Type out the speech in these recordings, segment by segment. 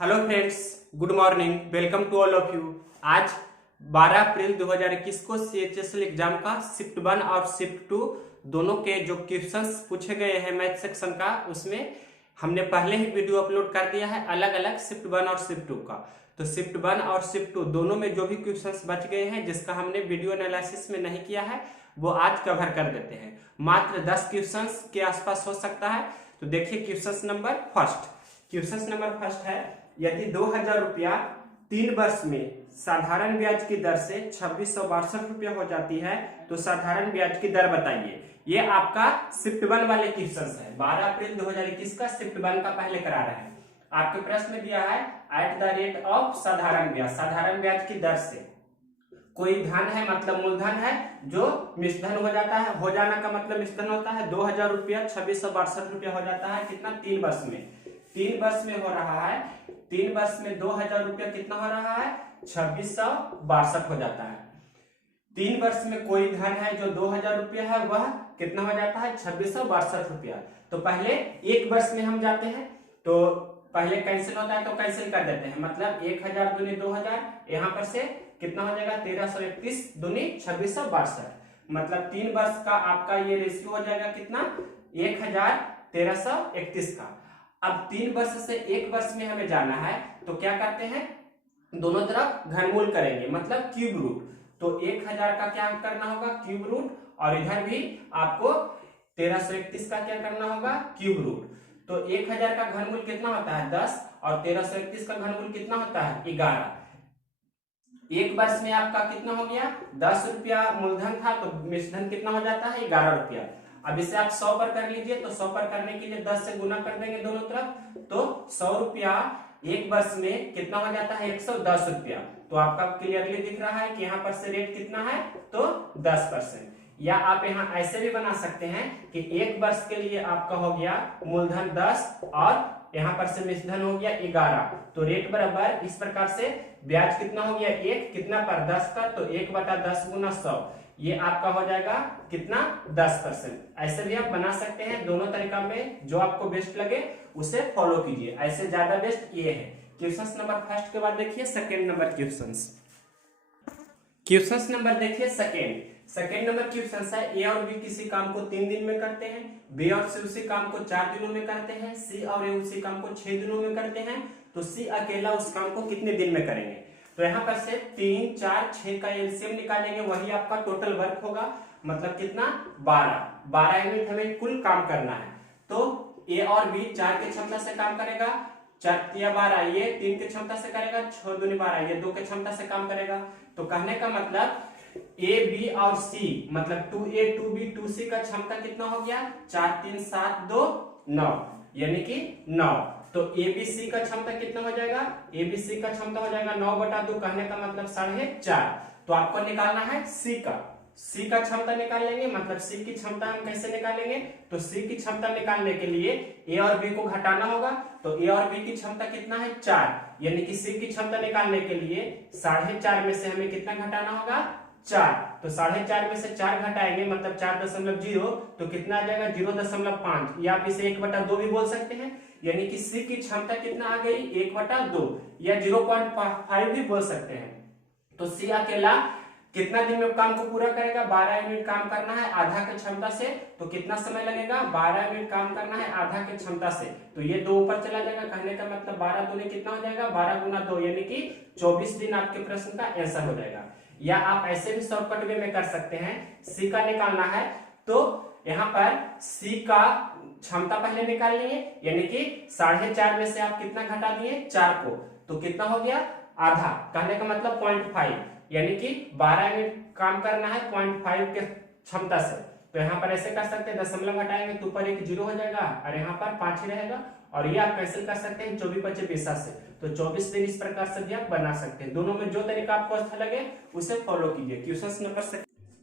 Hello friends, good morning. Welcome to all of you. आज 12 अप्रैल 2021 को CHSL exam का shift 1 और शिफ्ट 2 दोनों के जो क्वेश्चंस पूछे गए हैं मैथ सेक्शन का, उसमें हमने पहले ही वीडियो अपलोड कर दिया है अलग अलग शिफ्ट 1 और शिफ्ट 2 का। तो शिफ्ट 1 और शिफ्ट 2 दोनों में जो भी क्वेश्चंस बच गए हैं जिसका हमने वीडियो एनालिसिस में नहीं किया है वो आज कवर कर देते हैं। मात्र 10 क्वेश्चंस के आसपास हो सकता है। तो देखिए क्वेश्चन नंबर फर्स्ट है, यदि 2000 रुपया 3 वर्ष में साधारण ब्याज की दर से 2662 रुपया हो जाती है तो साधारण ब्याज की दर बताइए। ये आपका शिफ्ट 1 वाले क्वेश्चन है। 12 अप्रैल 2021 का शिफ्ट 1 का पहले करा रहे हैं। आपके प्रश्न में दिया है एट द रेट ऑफ साधारण ब्याज की दर से। कोई धन है मतलब मूलधन है जो मिश्रधन हो जाता है, हो जाना का मतलब मिश्रधन होता है। 2000 रुपया 2662 रुपया हो जाता है कितना? 3 वर्ष में। 3 वर्ष में हो रहा है, 3 वर्ष में 2000 रुपया कितना हो रहा है? 2662 हो जाता है। 3 वर्ष में कोई धन है जो 2000 रुपया है, वह कितना हो जाता है? 2662 रुपया। तो पहले 1 वर्ष में हम जाते हैं तो पहले कैंसिल होता है तो कैंसिल कर देते हैं, मतलब 1000 दूनी 2000, यहाँ पर से कितना हो जाएगा? 1331 दूनी 2662, मतलब 3 वर्ष का आपका ये रेशियो हो जाएगा कितना? 1331 का। अब 3 वर्ष से 1 वर्ष में हमें जाना है तो क्या करते हैं? दोनों तरफ घनमूल करेंगे, मतलब क्यूब रूट। तो 1000 का क्या करना होगा? Cube root. और इधर भी आपको 1331 का क्या करना होगा? Cube root. तो 1000 का घनमूल कितना होता है? 10, और 1331 का घनमूल कितना होता है? 11। 1 वर्ष में आपका कितना हो गया? 10 रुपया मूलधन था तो मिश्रधन कितना हो जाता है? 11 रुपया। अब इसे आप 100 पर कर लीजिए, तो 100 पर करने के लिए 10 से गुना कर देंगे दोनों तरफ, तो 100 रुपया 1 वर्ष में कितना हो जाता है? 110 रुपया। तो आपका क्लियरली दिख रहा है कि यहाँ पर से रेट कितना है? तो 10%। या आप यहाँ ऐसे भी बना सकते हैं कि 1 वर्ष के लिए आपका हो गया मूलधन 10 और यहाँ पर से मिश्रधन हो गया 11, तो रेट बराबर इस प्रकार से ब्याज कितना हो गया? 1 कितना पर? 10 का, तो 1/10 गुना 100, ये आपका हो जाएगा कितना? 10%। ऐसे भी आप बना सकते हैं। दोनों तरीका में जो आपको बेस्ट लगे उसे फॉलो कीजिए। ऐसे ज्यादा बेस्ट ये है। क्वेश्चन नंबर फर्स्ट के बाद देखिए सेकेंड नंबर क्वेश्चन नंबर देखिए सेकेंड नंबर क्वेश्चन है, ए और बी किसी काम को 3 दिन में करते हैं, बी और सी उसी काम को 4 दिनों में करते हैं, सी और ए उसी काम को 6 दिनों में करते हैं, तो सी अकेला उस काम को कितने दिन में करेंगे? तो यहाँ पर से 3, 4, 6 का एलसीएम निकालेंगे, वही आपका टोटल वर्क होगा, मतलब कितना? 12 यूनिट हमें कुल काम करना है। तो ए और बी 4 की क्षमता से काम करेगा, 4 या 12, ये 3 की क्षमता से करेगा, 6 दूनी 12, ये 2 की क्षमता से काम करेगा। तो कहने का मतलब ए बी और सी, मतलब 2A 2B 2C का क्षमता कितना हो गया? 4 3 7 2 9, यानी कि 9। तो ABC का क्षमता कितना हो जाएगा? ABC का क्षमता हो जाएगा 9/2, कहने का मतलब 4.5। तो आपको निकालना है C का क्षमता निकाल लेंगे, मतलब C की क्षमता हम कैसे निकालेंगे? तो C की क्षमता निकालने के लिए A और B को घटाना होगा, तो A और B की क्षमता कितना है? 4, यानी कि C की क्षमता निकालने के लिए 4.5 में से हमें कितना घटाना होगा? 4। तो 4.5 में से 4 घटाएंगे, मतलब 4.0, तो कितना आ जाएगा? 0.5, या आप इसे 1/2 भी बोल सकते हैं, यानी कि C की क्षमता कितना आ गई? 1/2, या 0.5 भी बोल सकते हैं। तो C अकेला कितना दिन में काम को पूरा करेगा? 12 यूनिट काम करना है आधा की क्षमता से, तो कितना समय लगेगा? 12 यूनिट काम करना है आधा की क्षमता से, तो ये 2 ऊपर चला जाएगा, कहने का मतलब 12 दूनी कितना हो जाएगा? 12 गुना 2, यानी कि 24 दिन आपके प्रश्न का आंसर हो जाएगा। या आप ऐसे भी शॉर्टकट वे में कर सकते हैं, सी का निकालना है तो यहाँ पर सी का क्षमता पहले निकाल लेंगे, यानी कि 4.5 में से आप कितना घटा दिए? 4 को, तो कितना हो गया? आधा, कहने का मतलब 0.5, यानी कि 12 यूनिट काम करना है 0.5 के क्षमता से। तो यहाँ पर ऐसे कर सकते हैं, दशमलव घटाएंगे तो ऊपर एक 0 हो जाएगा और यहाँ पर 5 ही रहेगा, और ये आप कैंसिल कर सकते हैं 24/5 से, तो 24 दिन इस प्रकार से भी आप बना सकते हैं। दोनों में जो तरीका आपको अच्छा लगे उसे फॉलो कीजिए।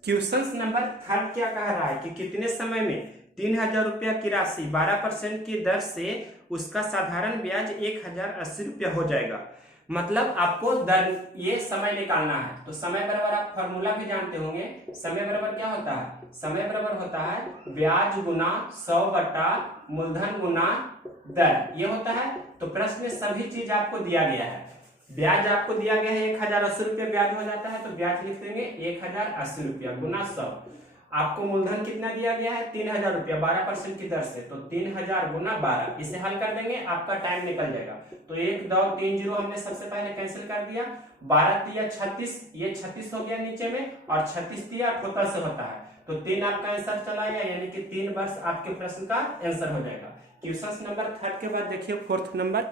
क्वेश्चन नंबर थर्ड क्या कह रहा है कि कितने समय में 3000 रुपया की राशि 12% की दर से उसका साधारण ब्याज 1080 रुपया हो जाएगा। मतलब आपको ये समय निकालना है। तो समय बराबर आप फॉर्मूला भी जानते होंगे। समय बराबर क्या होता है? समय बराबर होता है ब्याज गुना 100 बटा मूलधन गुना दर, ये होता है। तो प्रश्न में सभी चीज आपको दिया गया है। ब्याज आपको दिया गया है 1080 रुपया ब्याज हो जाता है, तो ब्याज लिख देंगे 1080 रुपया गुना 100। आपको मूलधन कितना दिया गया है? 3000 रुपया 12% की दर से, तो 3000 गुना 12। इसे हल कर देंगे, आपका टाइम निकल जाएगा। तो 1 2 3 0 हमने सबसे पहले कैंसिल कर दिया। 12 तिया 36, ये 36 हो गया नीचे में, और 36 तिया टोटल से होता है, तो 3 आपका आंसर चला गया, यानी कि 3 वर्ष आपके प्रश्न का आंसर हो जाएगा। क्वेश्चन नंबर 3 के बाद देखिए 4th नंबर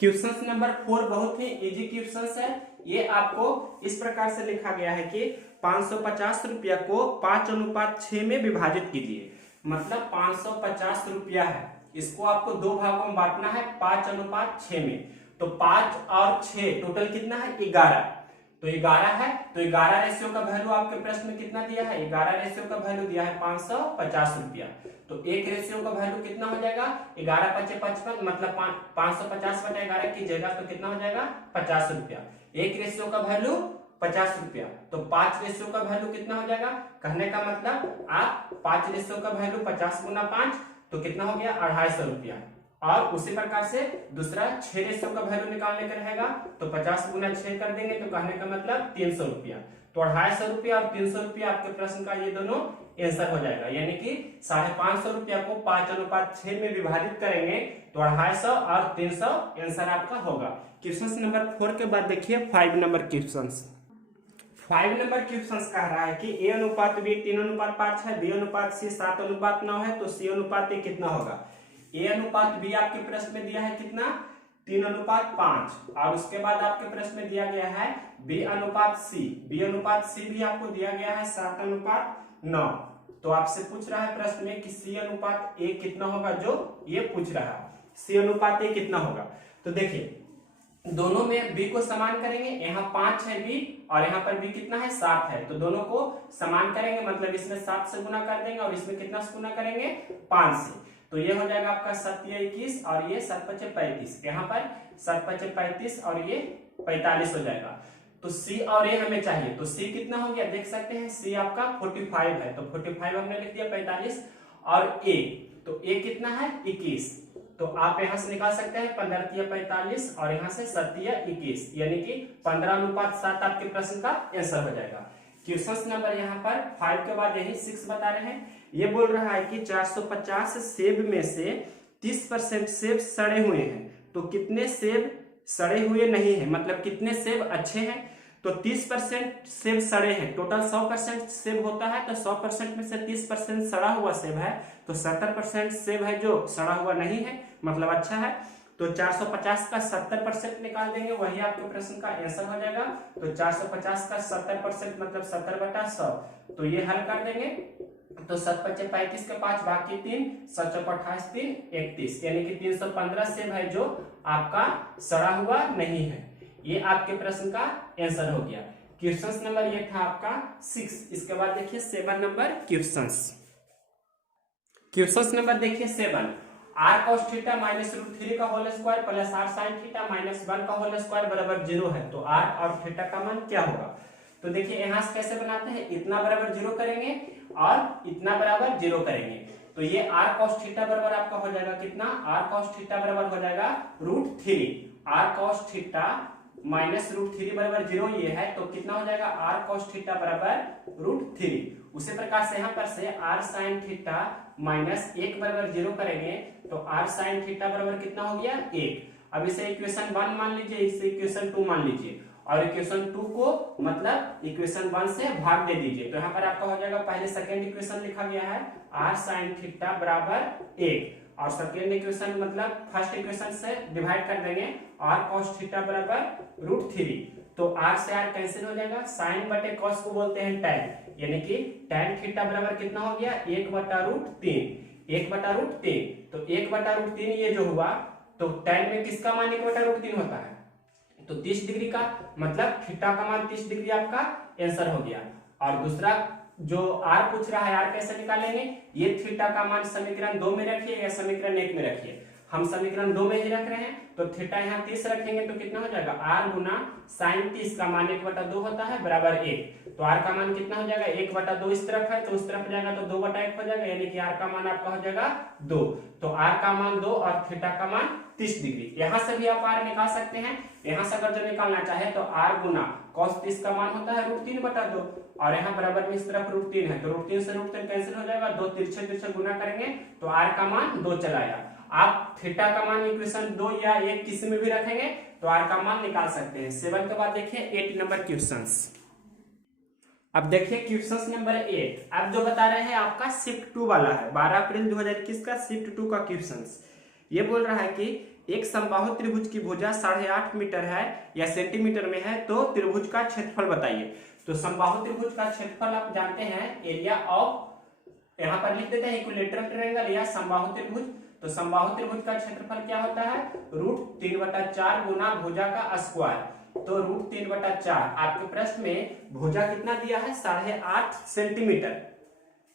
क्वेश्चन नंबर 4 बहुत ही इजी क्वेश्चन है। ये आपको इस प्रकार से लिखा गया है कि 550 रुपया को 5:6 में विभाजित कीजिए। मतलब 550 रुपया है, इसको आपको 2 भागों में बांटना है 5:6 में। तो 5 और 6 टोटल कितना है? 11। तो 11 है, तो 11 रेशियो का वैल्यू आपके प्रश्न में कितना दिया है? 11 रेशियो का वैल्यू दिया है 550 रुपया। तो 1 रेशियो का वैल्यू कितना हो जाएगा? 11 × 5 = 55, मतलब 550 बटा 11 कीजिएगा तो कितना हो जाएगा? 50 रुपया। 1 रेशियो का वैल्यू 50 रुपया, तो 5 रेशियो का वैल्यू कितना हो जाएगा? कहने का मतलब आप 5 रेशियो का वैल्यू 50 गुना 5, तो कितना हो गया? 250 रुपया। और उसी प्रकार से दूसरा 6 रेशियो का वैल्यू निकालने का रहेगा, तो 50 गुना 6 कर देंगे, तो कहने का मतलब 300 रुपया। तो 250 रुपया और 300 रुपया आपके प्रश्न का ये दोनों आंसर हो जाएगा। यानी कि 550 रुपया को 5:6 में विभाजित करेंगे तो 250 और 300 आंसर आपका होगा। क्वेश्चन नंबर 4 के बाद देखिए 5 नंबर क्वेश्चन। 5 नंबर क्वेश्चन कह रहा है कि A/B 3:5 है, B/C 7:9 है, तो C/A कितना होगा? A/B आपके प्रश्न में दिया है कितना? 3:5, और उसके बाद आपके प्रश्न में दिया गया है B/C। B/C भी आपको दिया गया है 7:9। तो आपसे पूछ रहा है प्रश्न में कि C/A कितना होगा, जो ये पूछ रहा है C/A कितना होगा। तो देखिए दोनों में b को समान करेंगे, यहाँ 5 है b और यहाँ पर b कितना है? 7 है, तो दोनों को समान करेंगे, मतलब इसमें 7 से गुना कर देंगे और इसमें कितना से गुना करेंगे? 5 से। तो ये हो जाएगा आपका 7 × 21 और ये 7 × 5 = 35। यहाँ पर 7 × 5 = 35 और ये 45 हो जाएगा। तो c और a हमें चाहिए, तो c कितना हो गया? देख सकते हैं c आपका 45 है, तो 45 हमने लिख दिया 45, और a, तो a कितना है? 21। तो आप यहां से निकाल सकते हैं 15 × 45 और यहां से 7 × 21, यानी कि 15:7 आपके प्रश्न का आंसर हो जाएगा। क्वेश्चन नंबर यहाँ पर 5 के बाद यही 6 बता रहे हैं। ये बोल रहा है कि 450 सेब में से 30% सेब सड़े हुए हैं, तो कितने सेब सड़े हुए नहीं है, मतलब कितने सेब अच्छे हैं? तो 30% सेब सड़े हैं, टोटल 100% सेब होता है, तो 100% में से 30% सड़ा हुआ सेब है, तो 70% सेब है जो सड़ा हुआ नहीं है, मतलब अच्छा है। तो 450 का 70% निकाल देंगे, वही आपके प्रश्न का आंसर हो जाएगा। तो 450 का 70% मतलब 70/100, तो ये हल कर देंगे। तो 7 × 5 = 35 के 5 बाकी 3, 7 × 28 = 3, 31, यानी कि 315 सेब है जो आपका सड़ा हुआ नहीं है। ये आपके प्रश्न का आंसर हो गया। क्वेश्चन नंबर ये था आपका 6। इसके बाद देखिए 7 नंबर क्वेश्चन नंबर देखिए 7। r cos θ -√3 का whole square plus r sin θ -1 का होल स्क्वायर बराबर 0 है, तो r और θ का मान क्या होगा? तो देखिए यहाँ से कैसे बनाते हैं, इतना बराबर 0 करेंगे और इतना बराबर 0 करेंगे, तो ये r cos θ बराबर आपका हो जाएगा कितना? r cos θ बराबर हो जाएगा √3। r cos θ -√3 बराबर 0 ये है, तो कितना हो जाएगा? r cos θ बराबर √3। उसी प्रकार से यहाँ पर से r sin θ -1 बराबर 0 करेंगे, तो r sin θ बराबर कितना हो गया? 1। अब इसे इक्वेशन 1 मान लीजिए, इसे इक्वेशन 2 मान लीजिए, और इक्वेशन 2 को मतलब इक्वेशन 1 से भाग दे दीजिए। तो यहाँ पर आपका हो जाएगा, पहले सेकेंड इक्वेशन लिखा गया है r sin θ बराबर 1, और सेकेंड इक्वेशन मतलब फर्स्ट इक्वेशन से डिवाइड कर देंगे, r cos θ बराबर √3। तो r से r कैंसिल हो जाएगा, साइन बटे cos को बोलते हैं tan, यानी कि tan θ बराबर कितना हो गया? 1/√3। 1/√3, तो 1/√3 ये जो हुआ, तो tan में किसका मान 1/√3 होता है? तो 30 डिग्री का, मतलब थीटा का मान 30 डिग्री आपका आंसर हो गया। और दूसरा जो r पूछ रहा है, r कैसे निकालेंगे? ये थीटा का मान समीकरण 2 में रखिए या समीकरण 1 में रखिए। हम समीकरण 2 में ही रख रहे हैं, तो थीटा यहाँ 30 रखेंगे तो कितना हो जाएगा r गुना साइन 30 का मान 1/2 होता है बराबर 1। तो r का मान कितना हो जाएगा 1/2 इस तरफ है तो उस तरफ जाएगा तो 2/1 हो जाएगा, यानी कि r का मान आपका हो जाएगा 2। तो r का मान 2 और थीटा का मान 30 डिग्री। यहाँ से भी आप r निकाल सकते हैं। यहाँ से अगर जो निकालना चाहे तो r गुना cos 30 का मान होता है √3/2 और यहाँ बराबर में इस तरफ √3 है तो √3 से √3 कैंसिल हो जाएगा, 2 तिरछे तिरछे गुना करेंगे तो r का मान 2 चला आया। आप थीटा का मान इक्वेशन 2 या 1 किसी में भी रखेंगे तो r का मान निकाल सकते हैं। 7 के बाद देखिए 8 नंबर क्वेश्चंस। अब देखिए क्वेश्चंस नंबर 8, अब जो बता रहे हैं आपका शिफ्ट 2 वाला है, 12 अप्रैल 2021 का शिफ्ट 2 का क्वेश्चंस। ये बोल रहा है कि एक समबाहु त्रिभुज की भुजा 8.5 मीटर है या सेंटीमीटर में है तो त्रिभुज का क्षेत्रफल बताइए। तो समबाहु त्रिभुज का क्षेत्रफल आप जानते हैं एरिया ऑफ, यहाँ पर लिख देते हैं इक्विलेटरल ट्रायंगल या समबाहु त्रिभुज। तो समबाहु त्रिभुज का क्षेत्रफल क्या होता है √3/4 गुना भुजा का स्क्वायर। तो √3/4 आपके प्रश्न में भुजा कितना दिया है 8.5 सेंटीमीटर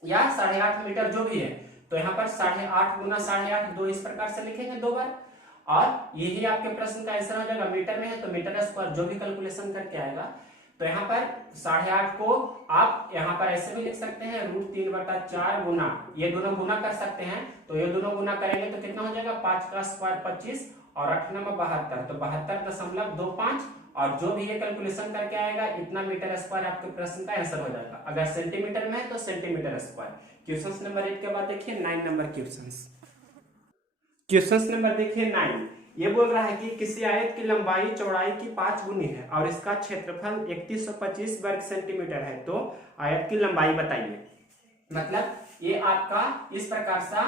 या 8.5 मीटर जो भी है, तो यहाँ पर 8.5 गुना 8.5 2 इस प्रकार से लिखेंगे 2 बार और यही आपके प्रश्न का आंसर हो जाएगा। मीटर में है तो मीटर स्क्वायर जो भी कैलकुलेशन करके आएगा। तो यहाँ पर 8.5 को आप यहाँ पर ऐसे भी लिख सकते हैं √3/4 गुना, ये दोनों गुना कर सकते हैं तो ये दोनों गुना करेंगे तो कितना हो जाएगा 5 का स्क्वायर 25 और 8 9 72 तो 72.25 और जो भी ये कैलकुलेशन करके आएगा इतना मीटर स्क्वायर आपके प्रश्न का आंसर हो जाएगा। अगर सेंटीमीटर में है तो सेंटीमीटर स्क्वायर। क्वेश्चन नंबर 8 के बाद देखिए 9 नंबर क्वेश्चन नंबर देखिए 9। ये बोल रहा है कि किसी आयत की लंबाई चौड़ाई की 5 गुनी है और इसका क्षेत्रफल 3125 वर्ग सेंटीमीटर है, तो आयत की लंबाई बताइए। मतलब ये आपका इस प्रकार सा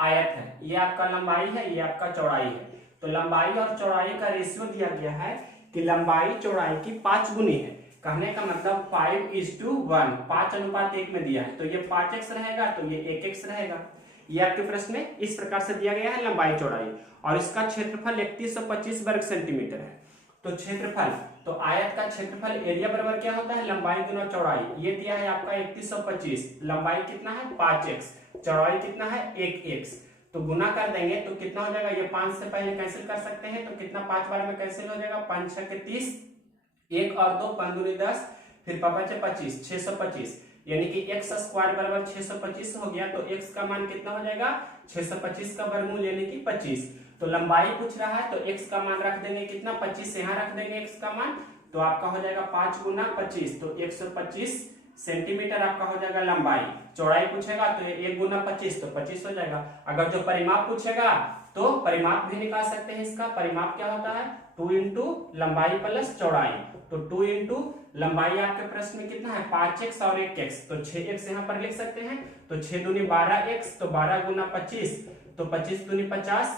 आयत है, ये आपका लंबाई है, ये आपका चौड़ाई है। तो लंबाई और चौड़ाई का रेशियो दिया गया है कि लंबाई चौड़ाई की 5 गुनी है। कहने का मतलब 5:1, 5:1 में दिया है तो ये 5x रहेगा तो ये 1x रहेगा। ये आपके प्रश्न में इस प्रकार से दिया गया है लंबाई चौड़ाई और इसका क्षेत्रफल 3125 वर्ग सेंटीमीटर है। तो क्षेत्रफल, तो आयत का क्षेत्रफल एरिया बराबर क्या होता है लंबाई गुना चौड़ाई। ये दिया है आपका 3125, लंबाई कितना है 5x, चौड़ाई कितना है 1x, तो गुना कर देंगे तो कितना हो जाएगा, ये 5 से पहले कैंसिल कर सकते हैं तो कितना 5 बार में कैंसिल हो जाएगा, 5 6 के 30, 1 और 2 5 दूनी 10, फिर 5 25 625, यानी कि x स्क्वायर बराबर 625 हो गया। तो x का मान कितना हो जाएगा 625 का वर्गमूल यानी कि 25। तो लंबाई पूछ रहा है तो x का मान रख देंगे कितना 25, यहाँ रख देंगे x का मान तो आपका हो जाएगा 5 गुना 25 तो 125 सेंटीमीटर आपका हो जाएगा लंबाई। चौड़ाई पूछेगा तो 1 गुना 25 तो 25 हो जाएगा। अगर जो परिमाप पूछेगा तो परिमाप भी निकाल सकते हैं। इसका परिमाप क्या होता है 2 इंटू लंबाई प्लस चौड़ाई। तो 2 इंटू लंबाई आपके प्रश्न में कितना है 5x और 1x, तो 6x यहाँ पर लिख सकते हैं। तो 6 दूनी 12x, तो 12 गुना 25 तो 25 दूनी 50,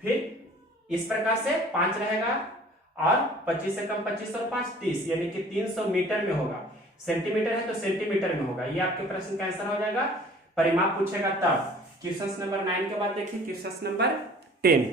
फिर इस प्रकार से 5 रहेगा और 25 से कम 25 और 5 30, यानी कि 300 मीटर में होगा। सेंटीमीटर है तो सेंटीमीटर में होगा। ये आपके प्रश्न का आंसर हो जाएगा। परिमाप पूछेगा तब। क्वेश्चन नंबर 9 के बाद देखिए क्वेश्चन नंबर 10।